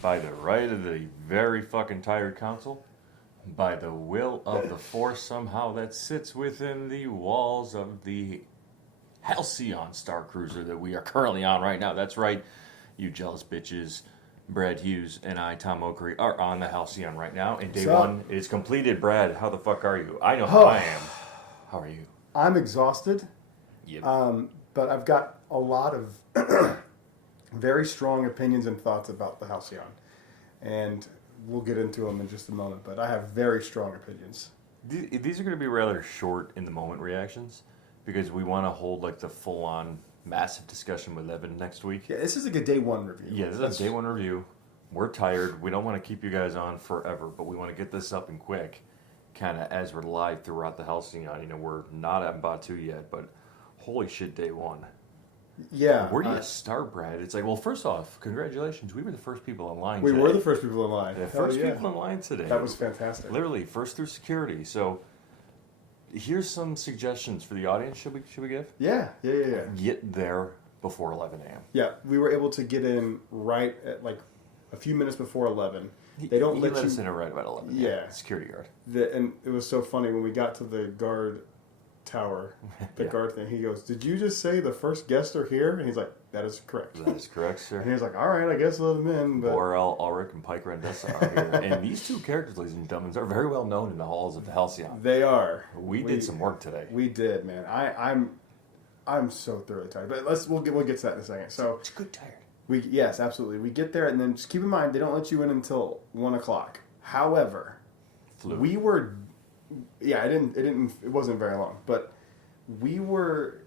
by the right of the very fucking tired council, by the will of the force somehow that sits within the walls of the Halcyon Starcruiser that we are currently on right now. That's right, you jealous bitches. Brad Hughes and I, Tom Oakery, are on the Halcyon right now, and day one is completed. Brad, how the fuck are you? I know how I am. How are you? I'm exhausted, Yep. but I've got a lot of very strong opinions and thoughts about the Halcyon, and we'll get into them in just a moment, but I have very strong opinions. These are going to be rather short in the moment reactions because we want to hold like the full on massive discussion with Evan next week. Yeah, this is like a day one review. Yeah, this is a day one review. We're tired. We don't want to keep you guys on forever, but we want to get this up and quick, kind of as we're live throughout the Halcyon. You know, we're not at Batu yet, but holy shit, day one. Yeah. Where do you start, Brad? It's like, well, first off, congratulations. We were the first people in line We today. were the first people in line. The first people in line today. That was fantastic. Literally, first through security. So, here's some suggestions for the audience. Should we give? Yeah. Get there before 11 a.m. Yeah, we were able to get in right at like a few minutes before 11. They don't let us in right about 11. Yeah. Security guard. And it was so funny when we got to the guard tower, the guard thing. He goes, "Did you just say the first guests are here?" And he's like, "That is correct." That is correct, sir. And he was like, "All right, I guess let them in." But Borel, Ulrich, and Pike Rendessa are here. And these two characters, ladies and gentlemen, are very well known in the halls of the Halcyon. they are. We did some work today. We did, man. I'm so thoroughly tired. But we'll get to that in a second. So it's good tired. Yes, absolutely. We get there, and then just keep in mind they don't let you in until 1:00. However, we were, it wasn't very long, but we were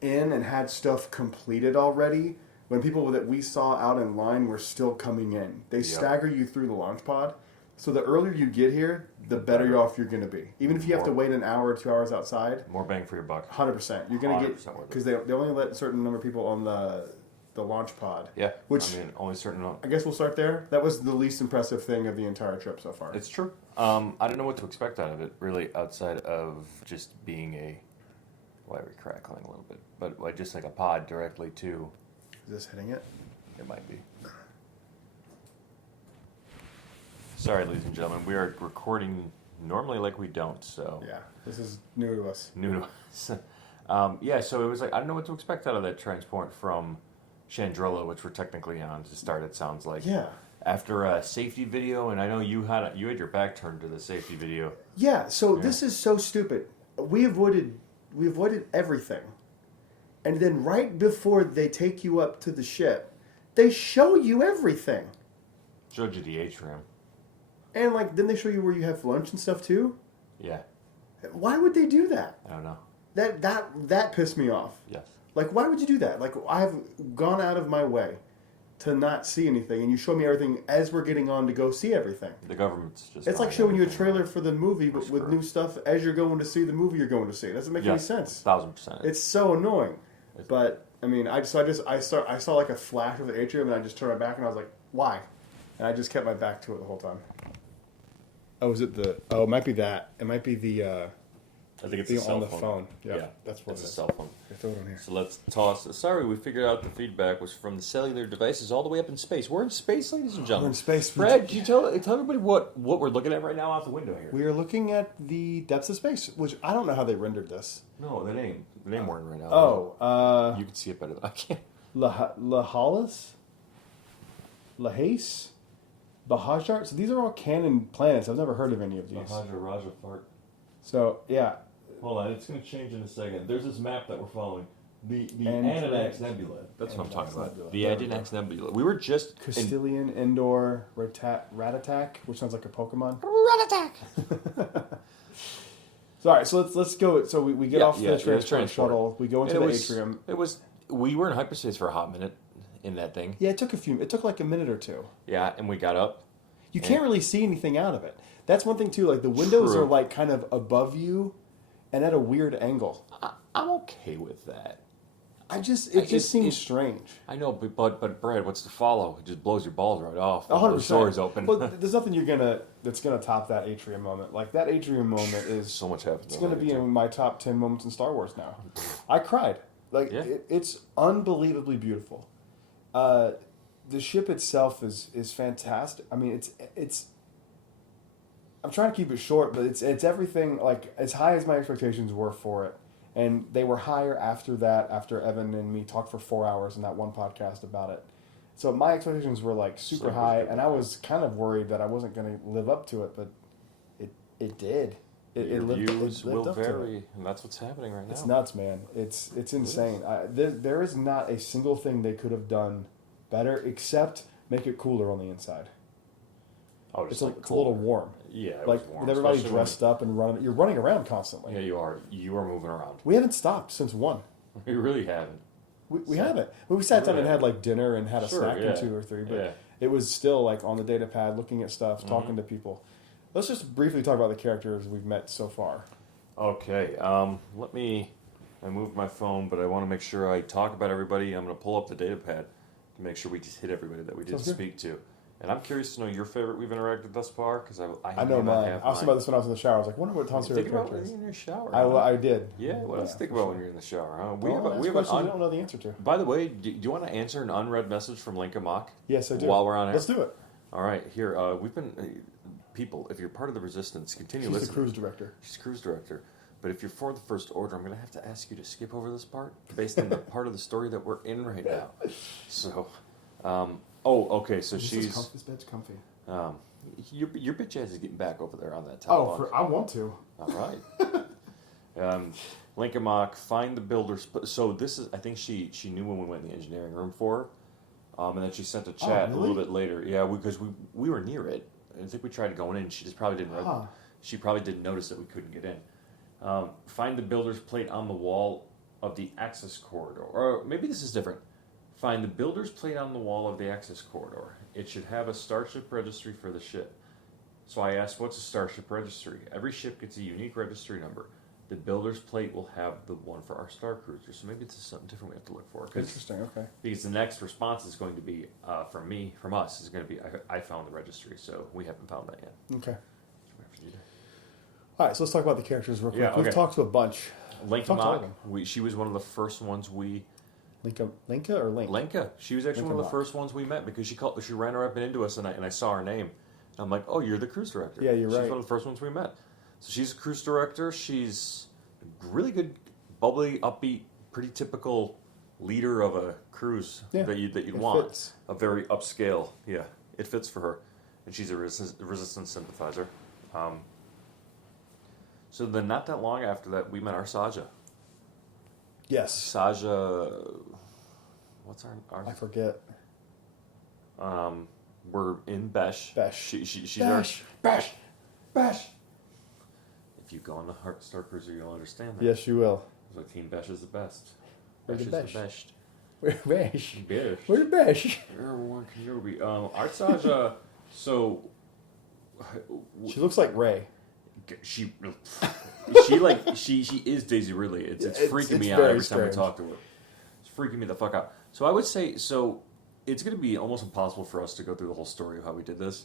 in and had stuff completed already when people that we saw out in line were still coming in. They stagger you through the launch pod, so the earlier you get here, the better off you're going to be. Even if you have to wait an hour or 2 hours outside. More bang for your buck. 100%. You're going to get, because they only let a certain number of people on the launch pod. Yeah. Which, only certain. I guess we'll start there. That was the least impressive thing of the entire trip so far. It's true. I don't know what to expect out of it, really, outside of just being a. Why are we crackling a little bit? But like just like a pod directly to. Is this hitting it? It might be. Sorry, ladies and gentlemen, we are recording normally like we don't, so. Yeah, this is new to us. New to us. Yeah, so it was like, I don't know what to expect out of that transport from Chandrilla, which we're technically on to start, it sounds like. Yeah. After a safety video, and I know you had your back turned to the safety video. Yeah, so this is so stupid. We avoided everything. And then right before they take you up to the ship, they show you everything. Showed you the atrium. And like then they show you where you have lunch and stuff too. Yeah. Why would they do that? I don't know. That pissed me off. Yes. Like why would you do that? Like I've gone out of my way to not see anything, and you show me everything as we're getting on to go see everything. The government's just. It's like showing you a trailer for the movie, but with new stuff as you're going to see the movie you're going to see. It doesn't make any sense. 1000%. It's so annoying. But I mean, I saw like a flash of the atrium, and I just turned my back, and I was like, "Why?" And I just kept my back to it the whole time. Oh, is it the? Oh, it might be that. It might be the. I think it's a cell on the phone. phone. Yeah, that's what it's it is. a cell phone. Yeah, throw it on here. So let's toss. Sorry, we figured out the feedback was from the cellular devices all the way up in space. We're in space, ladies and gentlemen. We're in space. Brad, can you tell everybody what we're looking at right now out the window here? We are looking at the depths of space, which I don't know how they rendered this. No, the name we're in right now. Oh, you can see it better than I can. Lahalis, Lahace, Bahajar. So these are all canon planets. I've never heard of any of these. Bahajar Raja Fart. So yeah. Hold on, it's going to change in a second. There's this map that we're following. The Anunnaki Nebula. That's what I'm talking about. The Anunnaki Nebula. We were just... Castilian Indoor Ratatak, which sounds like a Pokemon. Ratatak! Sorry, so let's go. So we get off the transport shuttle. We go into the atrium. We were in hyperspace for a hot minute in that thing. Yeah, it took like a minute or two. Yeah, and we got up. You can't really see anything out of it. That's one thing too. Like the windows are like kind of above you. And at a weird angle. I'm okay with that. It just seems strange. I know, but Brad, what's to follow? It just blows your balls right off. 100%. The doors open. But there's nothing that's gonna top that atrium moment. Like that atrium moment is so much happens. It's gonna be in my top 10 moments in Star Wars now. I cried. Like it's unbelievably beautiful. the ship itself is fantastic. I mean, it's. I'm trying to keep it short, but it's everything like as high as my expectations were for it, and they were higher after that. After Evan and me talked for 4 hours in that one podcast about it, so my expectations were like super high, and I was kind of worried that I wasn't going to live up to it, but it did. It lived will up to vary, it. and that's what's happening right now. It's nuts, man. It's insane. There is not a single thing they could have done better except make it cooler on the inside. Oh, It's a little warm. Yeah, it Like was warm, with everybody especially dressed up and running. You're running around constantly. Yeah, you are. You are moving around. We haven't stopped since 1. We really haven't. We haven't. We sat down and Really? had like dinner and had a Sure, snack yeah. and 2 or 3, but Yeah. it was still like on the data pad, looking at stuff, talking to people. Let's just briefly talk about the characters we've met so far. Okay. Let me. I moved my phone, but I want to make sure I talk about everybody. I'm going to pull up the data pad to make sure we just hit everybody that we did Sounds good. speak to. And I'm curious to know your favorite we've interacted thus far, because I know mine. I was thinking about this when I was in the shower. I was like, wonder what Tom's Think favorite about character when is. you're in your shower. I did. Yeah, what else think for about sure. when you're in the shower? Huh? We have an questions we don't know the answer to. By the way, do you want to answer an unread message from Linka Mock? Yes, I do. While we're on air? Let's do it. All right, here. We've been... people, if you're part of the Resistance, continue She's listening. the cruise director. She's cruise director. But if you're for the First Order, I'm going to have to ask you to skip over this part based on the part of the story that we're in right now. So, okay, so she's... This bed's comfy. Your bitch ass is getting back over there on that top bunk. I want to. All right. Lincoln Mock, find the builders. So this is, I think she knew when we went in the engineering room for her. And then she sent a chat a little bit later. Yeah, because we were near it. I think we tried going in. She just probably didn't. She probably didn't notice that we couldn't get in. Find the builder's plate on the wall of the access corridor. Or maybe this is different. Find the builder's plate on the wall of the access corridor. It should have a starship registry for the ship. So I asked, what's a starship registry? Every ship gets a unique registry number. The builder's plate will have the one for our Starcruiser. So maybe this is something different we have to look for. Interesting, okay. Because the next response is going to be, from us, is going to be, I found the registry. So we haven't found that yet. Okay. All right, so let's talk about the characters real quick. Yeah, okay. We've talked to a bunch. Linka Mock, she was one of the first ones we... Linka or Link? Linka. She was actually Linka one of the Mock. first ones we met because she ran her up and into us, and I saw her name. And I'm like, oh, you're the cruise director. Yeah, you're right. She's one of the first ones we met. So she's a cruise director. She's a really good, bubbly, upbeat, pretty typical leader of a cruise that you'd want. Fits. A very upscale. Yeah, it fits for her. And she's a resistance sympathizer. So then not that long after that, we met our Saja. Yes. Saja, what's our I forget. we're in Besh. Besh. She's Besh. Besh. If you go on the Starcruiser, you'll understand that. Yes, you will. So Team Besh is the best. Where's Besh the is Besh? the best. Where's Besh? Besh. Where's Besh? Everyone can you be? Our Saja. So She looks like Ray. she is Daisy Ridley. It's freaking me out very every time I strange. talk to her. It's freaking me the fuck out. So I would say it's going to be almost impossible for us to go through the whole story of how we did this.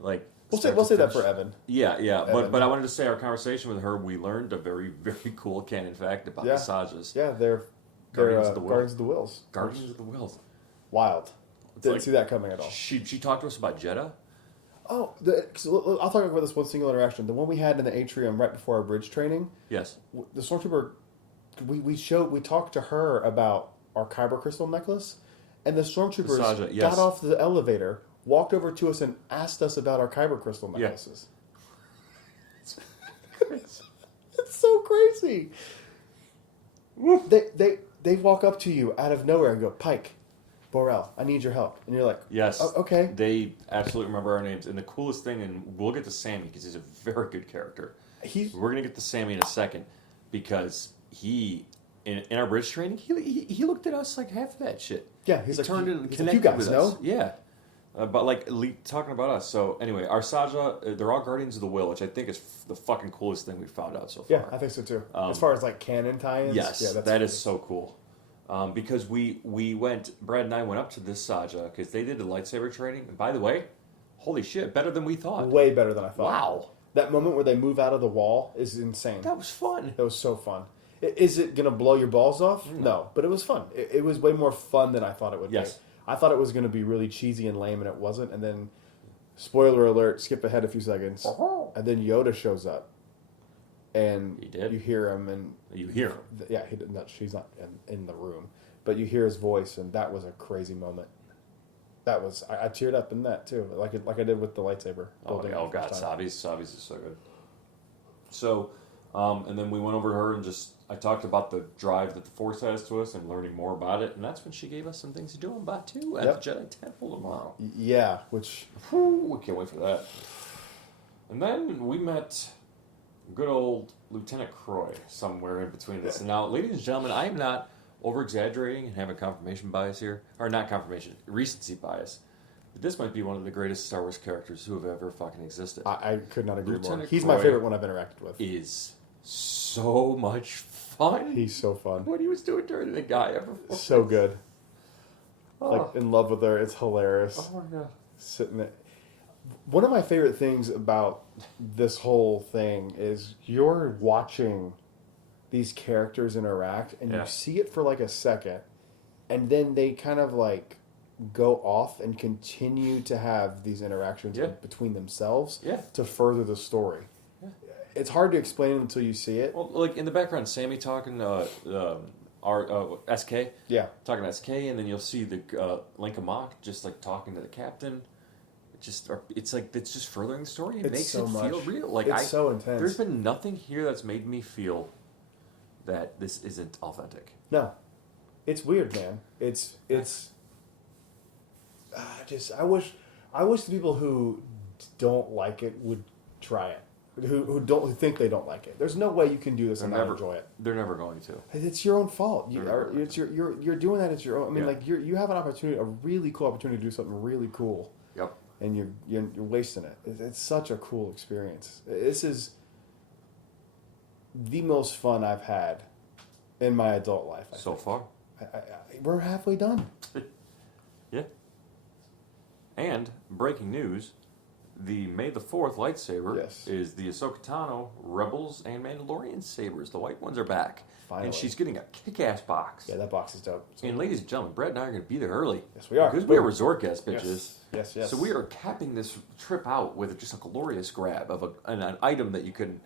Like We'll say that for Evan. Yeah. Evan. But I wanted to say our conversation with her, we learned a very, very cool canon fact about the Sajas. Yeah, they're Guardians of the Will. Guardians of the Wills. Guardians of the Wills. Wild. Didn't like- see that coming at all. She talked to us about Jeddah. Oh, so I'll talk about this one single interaction. The one we had in the atrium right before our bridge training. Yes. The stormtrooper, we talked to her about our kyber crystal necklace, and the stormtroopers Saja, yes. got off the elevator, walked over to us, and asked us about our kyber crystal necklaces. It's so crazy. They walk up to you out of nowhere and go, Pike, Borel, I need your help. And you're like, Yes. oh, okay. They absolutely remember our names. And the coolest thing, and we'll get to Sammy because he's a very good character. We're going to get to Sammy in a second because he, in our bridge training, he looked at us like half of that shit. Yeah, He turned in and he's connected you guys with know? us. Yeah. But like talking about us. So anyway, our Saja, they're all Guardians of the Will, which I think is the fucking coolest thing we found out so far. Yeah, I think so too. As far as like canon tie-ins, Yes, yeah, that is so cool. Because we Brad and I went up to this Saja because they did the lightsaber training. And by the way, holy shit, better than we thought. way better than I thought. Wow. That moment where they move out of the wall is insane. That was fun. That was so fun. Is it going to blow your balls off? No, but it was fun. It was way more fun than I thought it would Yes. be. I thought it was going to be really cheesy and lame, and it wasn't. And then, spoiler alert, skip ahead a few seconds, and then Yoda shows up, and He did. you hear him, and You hear him. yeah, he did not. She's not in the room, but you hear his voice, and that was a crazy moment. That was I teared up in that too, like I did with the lightsaber. Oh God, Sabi's is so good. So, and then we went over to her and I talked about the drive that the Force has to us and learning more about it, and that's when she gave us some things to do on Batuu at the Jedi Temple tomorrow. Yeah, which We can't wait for that. And then we met good old Lieutenant Croy somewhere in between this. And now, ladies and gentlemen, I am not over-exaggerating and having confirmation bias here. Or not confirmation, recency bias. But this might be one of the greatest Star Wars characters who have ever fucking existed. I could not agree Lieutenant more. He's Croy my favorite one I've interacted with. Is so much fun. He's so fun. What he was doing during the guy ever. So good. Oh. Like, in love with her. It's hilarious. Oh my God. Sitting there. One of my favorite things about this whole thing is you're watching these characters interact, and you see it for like a second, and then they kind of like go off and continue to have these interactions between themselves to further the story. Yeah. It's hard to explain it until you see it. Well, like in the background, Sammy talking SK. Yeah. Talking to SK, and then you'll see the Link Mock just like talking to the captain. It's just furthering the story. It makes it feel real. Like it's so intense. There's been nothing here that's made me feel that this isn't authentic. No, it's weird, man. I wish the people who don't like it would try it. Who think they don't like it. There's no way you can do this and not enjoy it. They're never going to. It's your own fault. You're doing that. It's your own. I mean, like you have an opportunity, a really cool opportunity to do something really cool. Yep. And you're wasting it. It's such a cool experience. This is the most fun I've had in my adult life. I think. Far. We're halfway done. Yeah. And breaking news: the May the 4th lightsaber is the Ahsoka Tano Rebels and Mandalorian sabers. The white ones are back. Finally. And she's getting a kick-ass box. Yeah, that box is dope. And ladies and gentlemen, Brad and I are going to be there early. Yes, we are. Because we are resort guest bitches. Yes. So we are capping this trip out with just a glorious grab of an item that you can...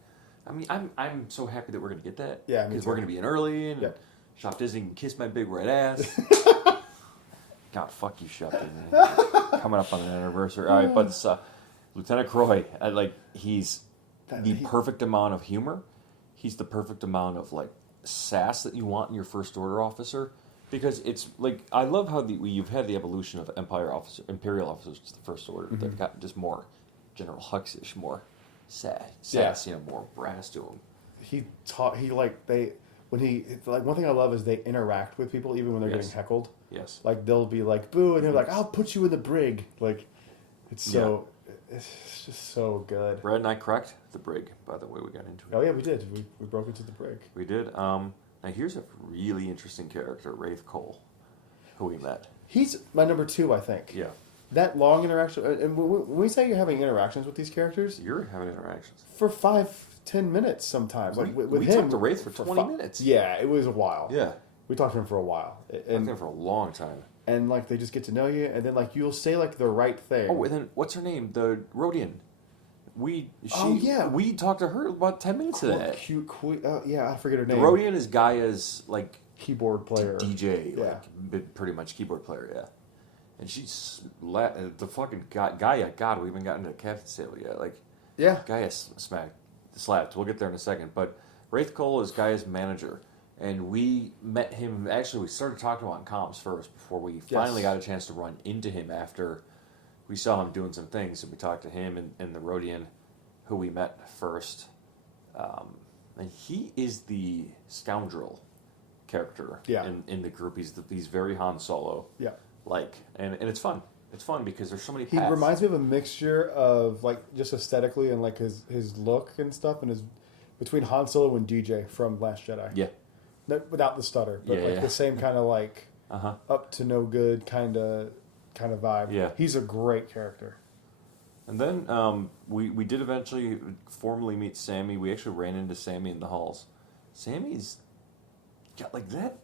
I mean, I'm so happy that we're going to get that. Yeah, because we're going to be in early and Shop Disney can kiss my big red ass. God, fuck you, Shop Disney. Coming up on an anniversary. All right, but it's, Lieutenant Croy, he's the perfect amount of humor. He's the perfect amount of, like, sass that you want in your First Order officer, because it's like I love how you've had the evolution of Imperial officers to the First Order. They've got just more General Hux-ish, more sass, more brass to him. One thing I love is they interact with people even when they're getting heckled. Yes, like they'll be like boo, and they're like, I'll put you in the brig. Like it's just so good. Brad and I cracked the brig, by the way. We got into it. Oh yeah, we did. We broke into the brig. We did. Now here's a really interesting character, Rafe Cole, who we met. He's my number 2, I think. Yeah. That long interaction, and when we say you're having interactions with these characters, you're having interactions for 5-10 minutes sometimes. Like with him, we talked to Rafe for 20 minutes. Yeah, it was a while. Yeah, we talked to him for a while. And talked to him for a long time. And like they just get to know you, and then like you'll say like the right thing. Oh, and then what's her name? The Rhodian. We talked to her about 10 minutes of that. Cute, I forget her name. The Rhodian is Gaia's like keyboard player, DJ, like pretty much keyboard player, yeah. And she's the fucking Gaia. God, we haven't gotten to Captain Sale yet. Like, Gaia slapped. We'll get there in a second. But Rafe Cole is Gaia's manager, and we met him. Actually, we started talking to him on comms first before we finally got a chance to run into him after we saw him doing some things. And we talked to him and the Rhodian, who we met first. And he is the scoundrel character in the group. He's very Han Solo. Yeah. And it's fun. It's fun because there's so many paths. He reminds me of a mixture of like just aesthetically and like his look and stuff, and his between Han Solo and DJ from Last Jedi. Yeah. Without the stutter, but the same kind of like up to no good kind of vibe. Yeah. He's a great character. And then we did eventually formally meet Sammy. We actually ran into Sammy in the halls. Sammy's got like that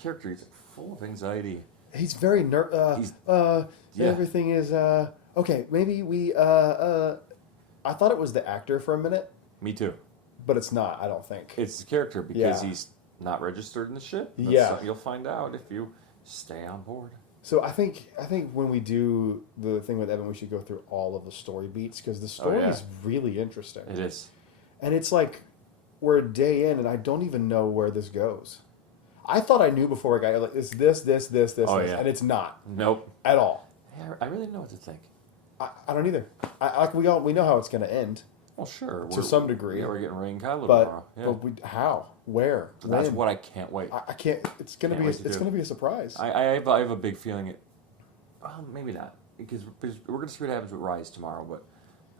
character is full of anxiety. He's very everything is okay. Maybe we. I thought it was the actor for a minute, Me too. but it's not. I don't think. It's the character because Yeah. he's not registered in the ship. That's Yeah. something you'll find out if you stay on board. So I think when we do the thing with Evan, we should go through all of the story beats because the story is really interesting. It is. And it's like we're a day in, and I don't even know where this goes. I thought I knew before I got like it's this, Oh, yeah. and it's not Nope. at all. Yeah, I really don't know what to think. I don't either. We know how it's going to end Well, sure. to some degree. Yeah, we're getting Ray and Kylo but tomorrow. Yeah. but how, where, That's when? what I can't wait. I can't. It's going to be. Can't wait to It's do. going to be a surprise. I have a big feeling well, maybe not because we're going to see what happens with Rise tomorrow, but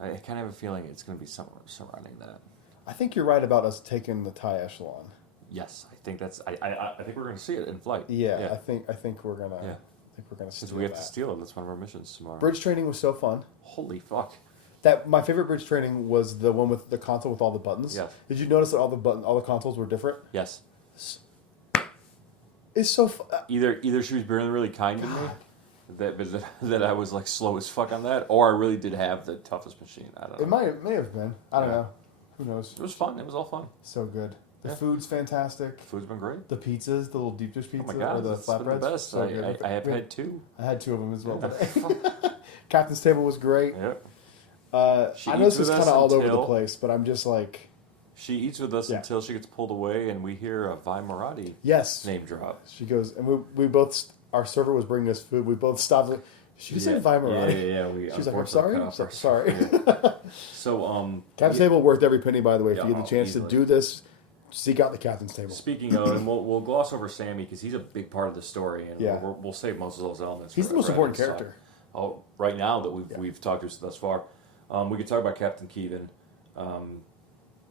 I kind of have a feeling it's going to be somewhere surrounding that. I think you're right about us taking the TIE echelon. Yes, I think that's. I think we're going to see it in flight. Yeah, I think we're gonna. Yeah. I think we're gonna. Since steal we have that. to steal it, that's one of our missions tomorrow. Bridge training was so fun. Holy fuck! That my favorite bridge training was the one with the console with all the buttons. Yes. Did you notice that all the consoles were different? Yes. It's so. Either she was really really kind to me, that I was like slow as fuck on that, or I really did have the toughest machine. I don't know. It may have been. I don't know. Who knows? It was fun. It was all fun. So good. The Yeah. food's fantastic. Food's been great. The pizzas, the little deep dish pizza, Oh my god, or the that's been flatbreads. the best. So good. I have had two. I had two of them as well. Yeah. Captain's table was great. Yep. I know this is kind of all over the place, but I'm just like, She eats with us until she gets pulled away, and we hear a Vi Marati yes. name drop. She goes, and we both. Our server was bringing us food. We both stopped. Like, she just said Vi Marati. Yeah. We She's like, I'm unfortunately sorry. cut off Sorry. Yeah. So Captain's table worth every penny, by the way. If Yeah, you get the chance easily. to do this, seek out the captain's table. Speaking of, and we'll gloss over Sammy because he's a big part of the story, and Yeah. we'll save most of those elements. He's the most important character. Right now that we've talked to thus far. We could talk about Captain Keevan.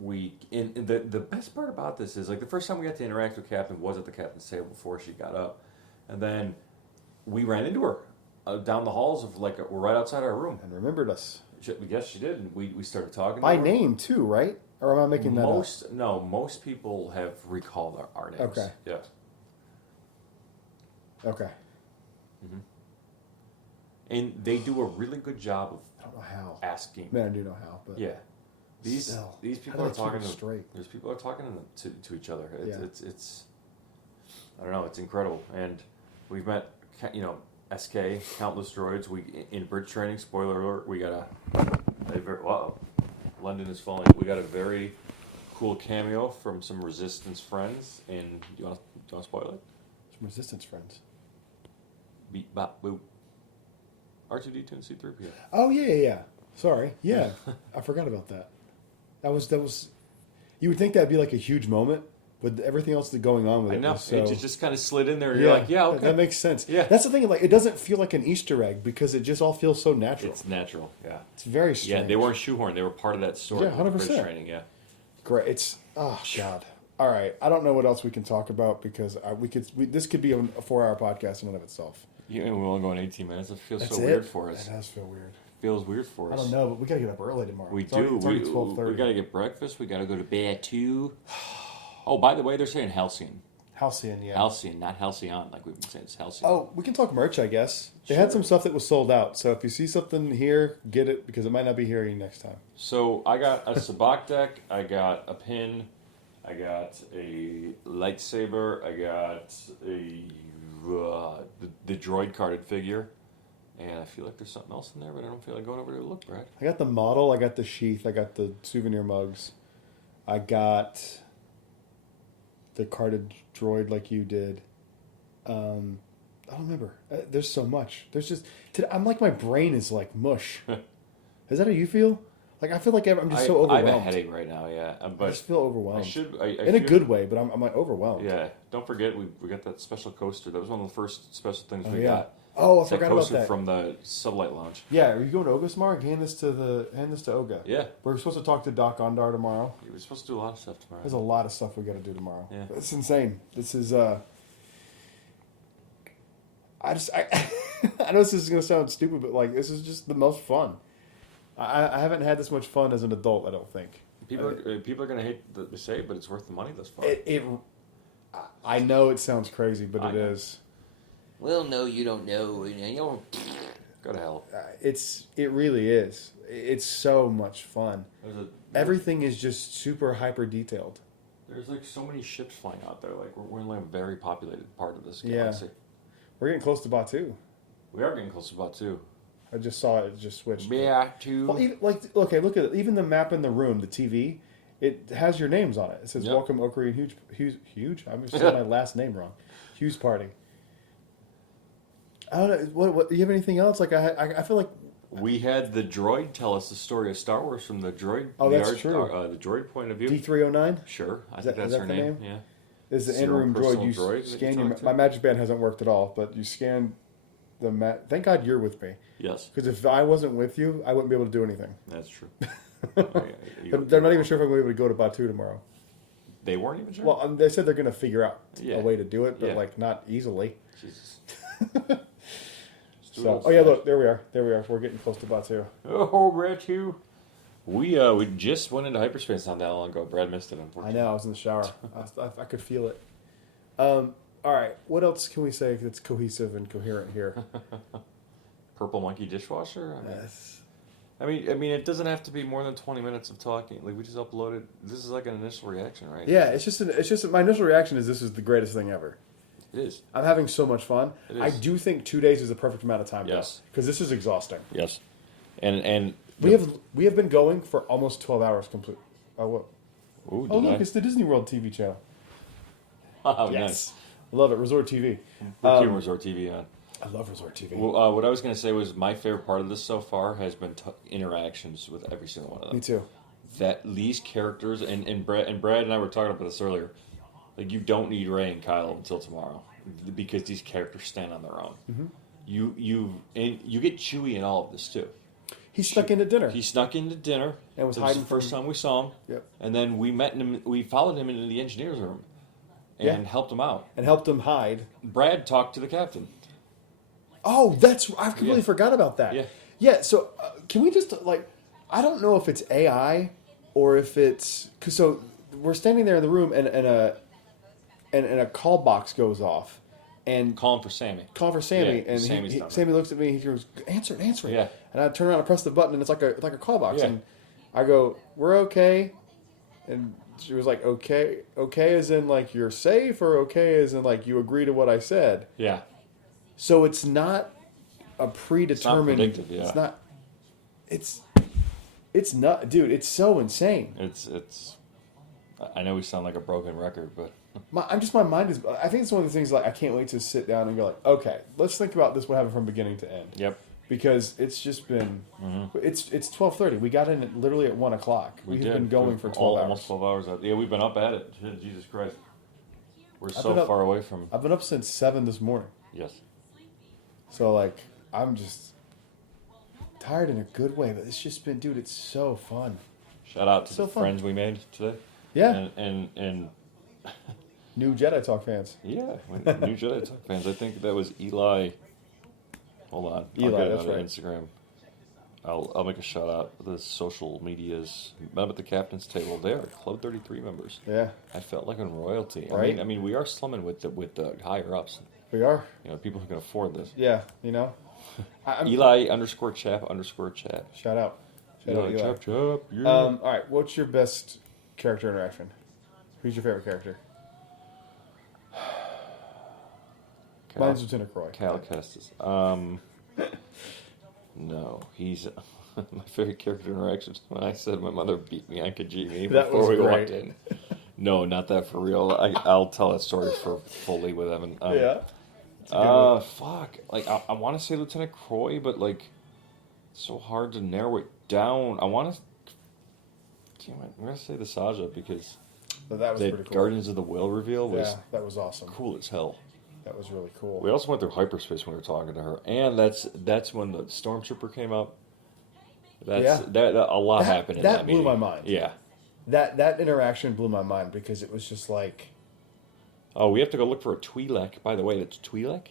The best part about this is like the first time we got to interact with Captain was at the captain's table before she got up, and then we ran into her down the halls of we're right outside our room. And remembered us. Yes, she did. And we started talking By to her. name, too, right? Or am I making that up? Most people have recalled our names. Okay. Yeah. Okay. And they do a really good job of I don't know how. asking. Man, I do know how, but Yeah. These Still, people how are do they keep talking it straight? These people are talking to each other. Yeah. It's I don't know. It's incredible. And we've met SK countless droids. We in bridge training. Spoiler alert. We got London is falling. We got a very cool cameo from some Resistance friends. And you want to spoil it? Some Resistance friends. Beep bop boop. R2D2 and C3PO. Oh yeah. Sorry, yeah, I forgot about that. That was. You would think that'd be like a huge moment, but everything else that's going on with I it. know. Was so, It just kind of slid in there. And you're like, yeah, okay. that makes sense. Yeah. That's the thing. Like, it doesn't feel like an Easter egg because it just all feels so natural. It's natural. Yeah. It's very strange. Yeah, they weren't shoehorned. They were part of that story. Yeah, 100%. Bridge training. Yeah. Great. It's god. All right. I don't know what else we can talk about because this could be a 4-hour podcast in and of itself. Yeah, we're only going 18 minutes. It feels That's so it? weird for us. It does feel weird. Feels weird for us. I don't know, but we gotta get up early tomorrow. We It's do. already We 12:30. got to get breakfast. We got to go to bed too. Oh, by the way, they're saying Halcyon. Halcyon, yeah. Halcyon, not Halcyon like we've been saying. It's Halcyon. Oh, we can talk merch, I guess. They had some stuff that was sold out, so if you see something here, get it because it might not be here next time. So I got a sabacc deck. I got a pin. I got a lightsaber. I got the droid carded figure. And I feel like there's something else in there, but I don't feel like going over there to look, Brad. I got the model, I got the sheath, I got the souvenir mugs, I got the carded droid like you did. I don't remember. There's so much. There's just I'm like my brain is like mush. Is that how you feel? Like I feel like I'm just so overwhelmed. I have a headache right now, yeah. But I just feel overwhelmed. In a good way, but I'm like overwhelmed. Yeah. Don't forget we got that special coaster. That was one of the first special things we yeah. got. Oh, I forgot about that. From the Sublight Lounge. Yeah, are you going to Oga tomorrow? Hand this to Oga. Yeah. We're supposed to talk to Doc Ondar tomorrow. We're supposed to do a lot of stuff tomorrow. There's a lot of stuff we got to do tomorrow. Yeah. It's insane. This is I know this is gonna sound stupid, but like this is just the most fun. I haven't had this much fun as an adult. I don't think. People are gonna hate to say it, but it's worth the money thus far. I know it sounds crazy, but it is. Well, no, you don't know. You don't. Go to hell. It really is. It's so much fun. Everything is just super hyper detailed. There's like so many ships flying out there. Like we're in like a very populated part of this galaxy. Yeah. We're getting close to Batu. We are getting close to Batu. I just saw it just switched. Batu. Well, even, okay, look at it. Even the map in the room, the TV, it has your names on it. It says, "Welcome, Okari and Huge." I'm going to say my last name wrong. Hughes Party. I don't know. What? Do you have anything else? Like I feel like we had the droid tell us the story of Star Wars from the droid. Oh, that's true. The droid point of view. D309. Sure, I think that's her name. Yeah. Is the in-room droid. You scan your. My Magic Band hasn't worked at all, but you scan the map. Thank God you're with me. Yes. Because if I wasn't with you, I wouldn't be able to do anything. That's true. They're not even sure if I'm going to be able to go to Batu tomorrow. They weren't even sure. Well, they said they're going to figure out a way to do it, but like not easily. Jesus. So, oh yeah, look, there we are. We're getting close to Batu. Oh, Batu. We just went into hyperspace not that long ago. Brad missed it, unfortunately. I know. I was in the shower. I could feel it. All right. What else can we say that's cohesive and coherent here? Purple monkey dishwasher. Yes. I mean, it doesn't have to be more than 20 minutes of talking. Like we just uploaded. This is like an initial reaction, right? Yeah. It's just my initial reaction is this is the greatest thing ever. It is. I'm having so much fun. I do think 2 days is the perfect amount of time. Yes. Because this is exhausting. Yes. And we have been going for almost 12 hours complete. Oh what? Ooh, Look, it's the Disney World TV channel. Oh, yes. Nice. I love it. Resort TV. We're keeping Resort TV on. I love Resort TV. Well, what I was going to say was my favorite part of this so far has been interactions with every single one of them. Me too. That these characters and Brad and I were talking about this earlier. Like you don't need Ray and Kyle until tomorrow because these characters stand on their own. Mm-hmm. You get Chewie in all of this too. He snuck into dinner. He snuck into dinner. And was it hiding was the first time we saw him. Yep. And then we met him. We followed him into the engineer's room, and helped him out. And helped him hide. Brad talked to the captain. Oh, I completely forgot about that. Yeah. Yeah. So can we just I don't know if it's AI or if it's so we're standing there in the room and a call box goes off. And calling for Sammy. Yeah, and Sammy looks at me. He goes, "Answer it." Yeah. And I turn around and press the button, and it's like a call box. Yeah. And I go, "We're okay." And she was like, "Okay, okay, as in like you're safe, or okay, as in like you agree to what I said." Yeah. So it's not a predetermined. It's not predictive. Yeah. It's not. It's not, dude. It's so insane. It's. I know we sound like a broken record, but. My mind is. I think it's one of the things like I can't wait to sit down and go like, okay, let's think about this. What happened from beginning to end. Yep. Because it's just been. Mm-hmm. It's 12:30. We got in literally at 1 o'clock. We've been going for 12 hours. Almost 12 hours. Yeah, we've been up at it. Jesus Christ. We're so far away from. I've been up since 7 this morning. Yes. So like I'm just tired in a good way, but it's just been, dude. It's so fun. Shout out to the friends we made today. Yeah. And new Jedi Talk fans. Yeah, new Jedi Talk fans. I think that was Eli. Hold on, Eli, that's right. Instagram. I'll make a shout out to the social medias. Met at the captain's table. They are Club 33 members. Yeah, I felt like in royalty. Right? I mean, we are slumming with the higher ups. We are. People who can afford this. Yeah, Eli _chap _chat. Shout out. Eli. Chap. Yeah. All right, what's your best character interaction? Who's your favorite character? Mine's Lieutenant Croy. Cal Kestis. No, he's my favorite character interactions. When I said my mother beat me on Kajimi before we walked in. No, not that for real. I'll tell that story fully with Evan. Yeah. Fuck. Like I want to say Lieutenant Croy, but like, it's so hard to narrow it down. I want to. Damn it! I'm gonna say the Saja because that was pretty cool. Guardians of the Will reveal was that was awesome. Cool as hell. That was really cool. We also went through hyperspace when we were talking to her, and that's when the Stormtrooper came up. That a lot happened in that meeting. That blew my mind. Yeah. That interaction blew my mind because it was just like. Oh, we have to go look for a Twi'lek. By the way, that's Twi'lek?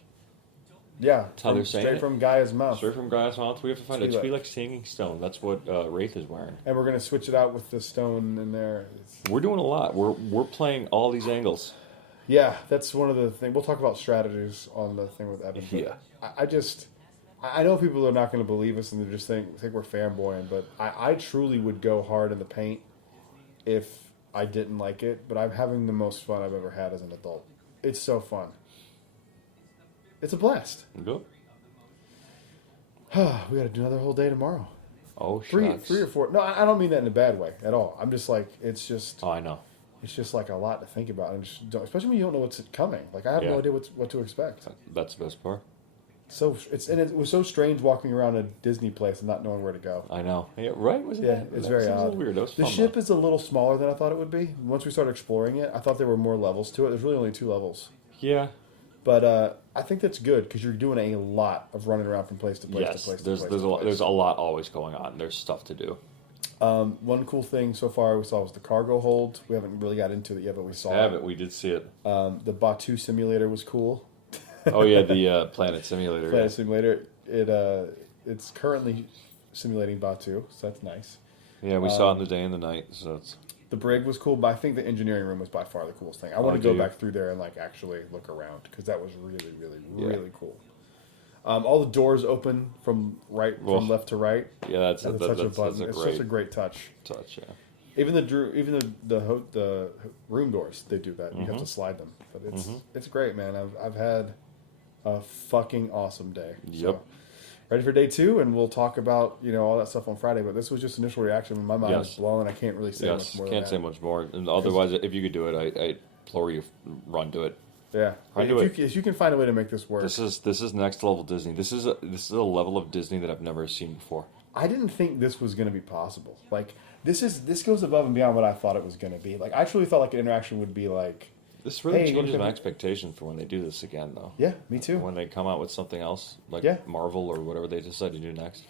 Yeah. That's how they're saying Straight from Gaia's mouth. Straight from Gaia's mouth. We have to find a Twi'lek singing stone. That's what Wraith is wearing. And we're going to switch it out with the stone in there. We're doing a lot. We're playing all these angles. Yeah, that's one of the things. We'll talk about strategies on the thing with Evan. But Yeah. I know people are not going to believe us and they just think we're fanboying, but I truly would go hard in the paint if I didn't like it. But I'm having the most fun I've ever had as an adult. It's so fun. It's a blast. Good. We got to do another whole day tomorrow. Oh, Three shucks. or four. No, I don't mean that in a bad way at all. I'm just like, it's just. Oh, I know. It's just like a lot to think about, and just especially when you don't know what's coming. Like I have no idea what to expect. That's the best part. So it was so strange walking around a Disney place and not knowing where to go. I know. Yeah, right? Wasn't Yeah, that, it's that very was a odd. little weird. That was The fun, ship though. is a little smaller than I thought it would be. Once we started exploring it, I thought there were more levels to it. There's really only 2 levels, Yeah. but I think that's good because you're doing a lot of running around from place to place Yes. to place. There's to place there's to a lot, place. there's a lot always going on. There's stuff to do. One cool thing so far we saw was the cargo hold. We haven't really got into it yet, but we saw Have it. We did see it. The Batu simulator was cool. Oh yeah, the Planet Simulator. Planet Simulator. It's currently simulating Batu, so that's nice. Yeah, we saw it in the day and the night. So it's The brig was cool, but I think the engineering room was by far the coolest thing. I want to go back through there and like actually look around because that was really, really, really cool. All the doors open from left to right. Yeah, that's At the touch of a button. It's such a great touch. touch. Yeah. Even the room doors, they do that. You have to slide them, but it's great, man. I've had a fucking awesome day. Yep. So, ready for day 2, and we'll talk about all that stuff on Friday. But this was just initial reaction. My mind is blown. I can't really say much more. Can't say much more. And otherwise, if you could do it, I implore you, run to it. Yeah, if you can find a way to make this work. This is next level Disney. This is a level of Disney that I've never seen before. I didn't think this was going to be possible. Like this goes above and beyond what I thought it was going to be. Like I truly felt like an interaction would be like. This really Hey, changes my expectations for when they do this again, though. Yeah, me too. When they come out with something else, like Marvel or whatever they decide to do next.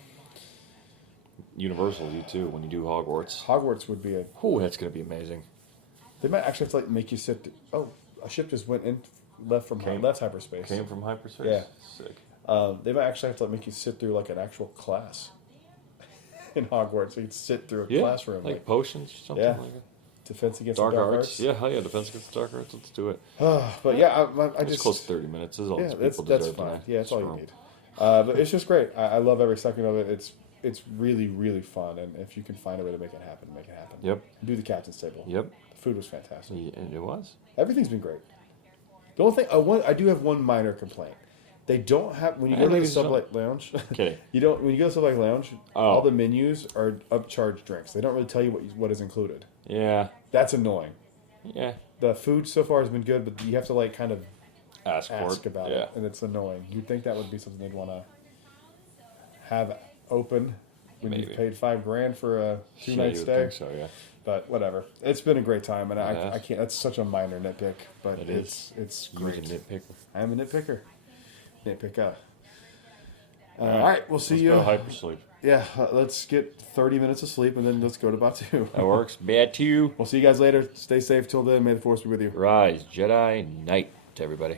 Universal, you too. When you do Hogwarts, Hogwarts would be that's going to be amazing. They might actually have to like make you sit. A ship just left hyperspace. Came from hyperspace. Yeah. Sick. They might actually have to make you sit through like an actual class in Hogwarts. So you'd sit through a classroom, like potions or something like that. Defense against Dark the dark arts. arts. Yeah, hell yeah, defense against the dark arts. Let's do it. But yeah, I It's just close to 30 minutes. This is all these people that's deserve fine. tonight. Yeah, that's all you need. But it's just great. I love every second of it. It's really, really fun. And if you can find a way to make it happen, make it happen. Yep. Do the captain's table. Yep. The food was fantastic. Yeah, and it was. Everything's been great. The only thing I do have one minor complaint. They don't have when you go to the Sublight Lounge. Okay. When you go to the Sublight Lounge, Oh. all the menus are upcharged drinks. They don't really tell you what is included. Yeah. That's annoying. Yeah. The food so far has been good, but you have to like kind of Ask about it, and it's annoying. You'd think that would be something they'd want to have open when Maybe. you've paid $5,000 for a 2-night you would stay. think so, yeah. But whatever, it's been a great time, and Yeah. I can't. That's such a minor nitpick, but It it's You're a great. nitpicker. I am a nitpicker. Nitpicker. All right, we'll see Let's you. go hypersleep. Yeah, let's get 30 minutes of sleep, and then let's go to Batu. That works. Batu. We'll see you guys later. Stay safe till then. May the force be with you. Rise, Jedi Knight to everybody.